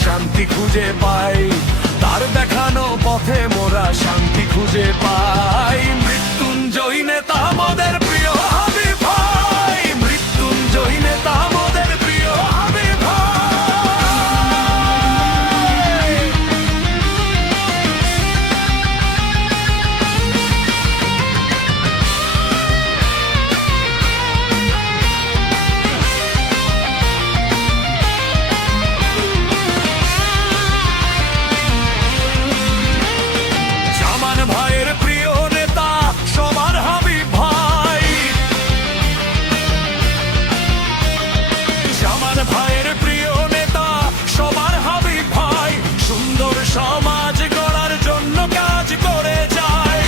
শান্তি খুঁজে পাই, তার দেখানো পথে মোরা শান্তি খুঁজে পাই। মৃত্যুঞ্জয়ী নেতা আমাদের প্রিয় হাবিব ভাই, মৃত্যুঞ্জয়ী নেতা আমাদের প্রিয় হাবিব ভাই। জামান ভাইয়ের প্রিয় নেতা সবার হাবিব ভাই, জামান ভাইয়ের প্রিয় নেতা সবার হাবিব ভাই। সুন্দর সমাজ গড়ার জন্য কাজ করে যায়,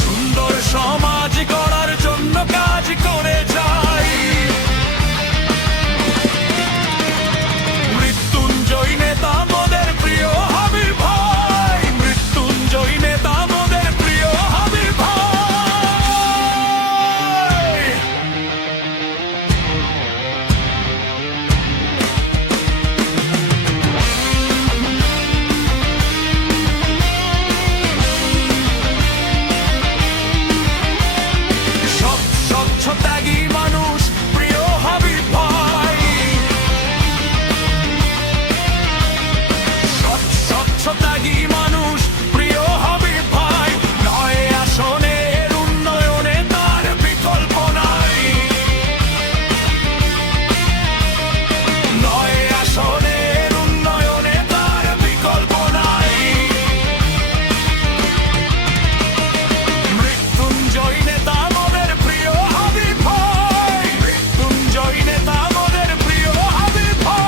সুন্দর সমাজ গড়ার জন্য কাজ করে যায়। মৃত্যুঞ্জয়ী নেতা আমাদের প্রিয় হাবিব ভাই, মৃত্যুঞ্জয়ী নেতা আমাদের প্রিয় হাবিব ভাই। স্বচ্ছ ত্যাগী মানুষ প্রিয় হাবিব ভাই, স্বচ্ছ ত্যাগী মানুষ প্রিয় হাবিব ভাই। নয় আসনের উন্নয়নে তার বিকল্প নাই, নয় আসনের উন্নয়নে তার বিকল্প নাই। মৃত্যুঞ্জয়ী নেতা আমাদের প্রিয় হাবিব ভাই, মৃত্যুঞ্জয়ী নেতা আমাদের প্রিয় হাবিব ভাই।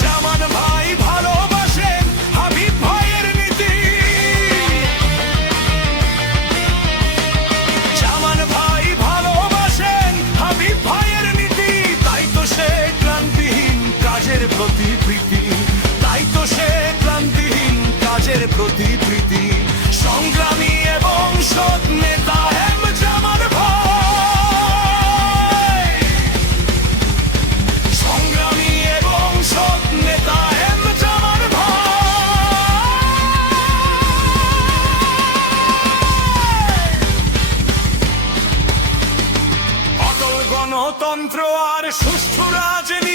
জামান ভাই ভালোবাসেন হাবিব ভাইয়ের নীতি, জামান ভাই ভালোবাসেন হাবিব ভাইয়ের নীতি। তাই তো সে ক্লান্তিহীন কাজের প্রতি প্রীতি, তাই তো সে ক্লান্তিহীন কাজের প্রতি প্রীতি। সংগ্রামী এবং সৎ নেতা এম জামান ভাই, সংগ্রামী এবং সৎ নেতা এম জামান ভাই। অটল গণতন্ত্র আর সুষ্ঠু রাজনীতি